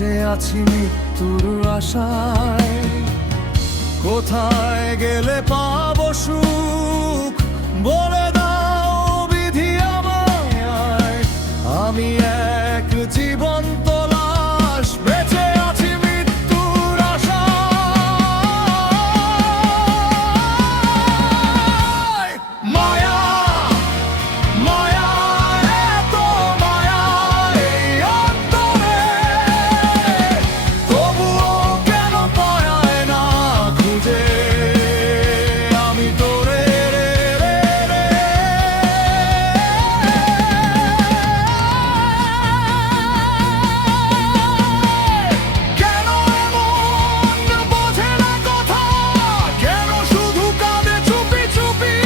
বেঁচে আছি মৃত্যুর আশায়। কোথায় গেলে পাবো সুখ বলে দাও বিধি আমায়। আমি এক জীবন্ত লাশ বেঁচে আছি মৃত্যুর আশায়। মায়া মায়া এত মায়া এই অন্তরে, তবুও কেন পায় না খুঁজে আমি তোরে রে রে রে। কেন এমন বোঝে না কথা, কেন শুধু কাঁদে চুপি চুপি।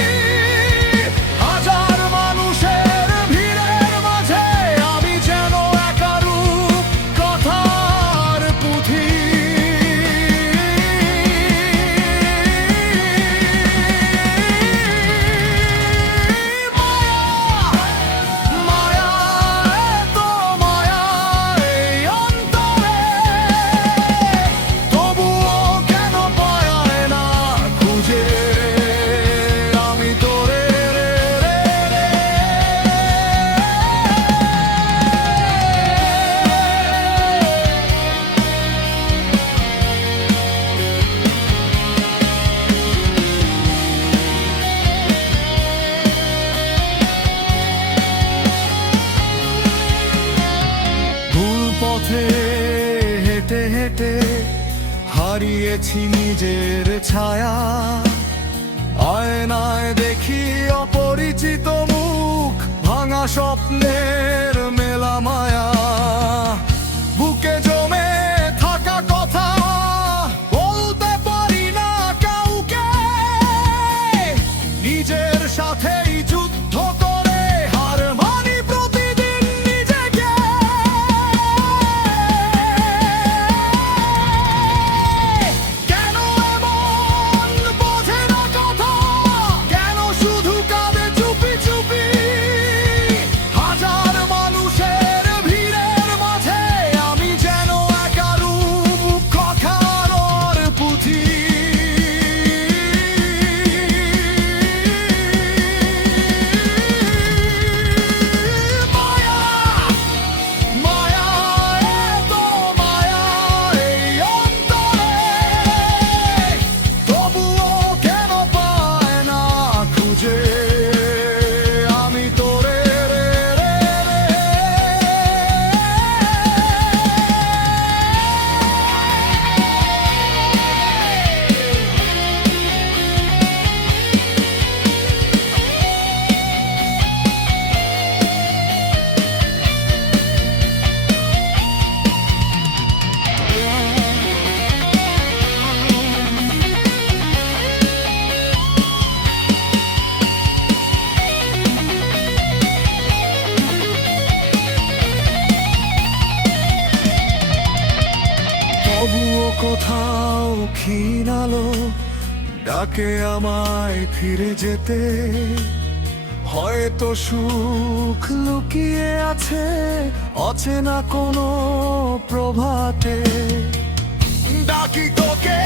হাজার মানুষের ভিড়ের মাঝে আমি যেন একা রূপ কথার পুঁথি। মায়া এত মায়া এই অন্তরে, তবুও কেন পায় না খুঁজে আমি তোরে রে রে রে। ভুল পথে হেঁটে হেঁটে হারিয়েছি নিজের ছায়া। আয়নায় দেখি অপরিচিত মুখ, ভাঙা স্বপ্নের মেলা মায়া। বুকে জমে থাকা কথা বলতে পারি না কাউকে, নিজের সাথেই যুদ্ধ করে হার মানি প্রতিদিন নিজেকে। কেন এমন বোঝে না কথা, কেন শুধু কাঁদে চুপি চুপি। হাজার মানুষের ভিড়ের মাঝে আমি যেন একা রূপ কথার পুঁথি। মায়া মায়া এত মায়া এই অন্তরে, তবুও কেন পায় না খুঁজে আমি তোরে রে রে রে। তবুও কোথাও ক্ষীণ আলো ডাকে আমায় ফিরে যেতে। হয়তো সুখ লুকিয়ে আছে অচেনা কোনো প্রভাতে। ডাকি তোকে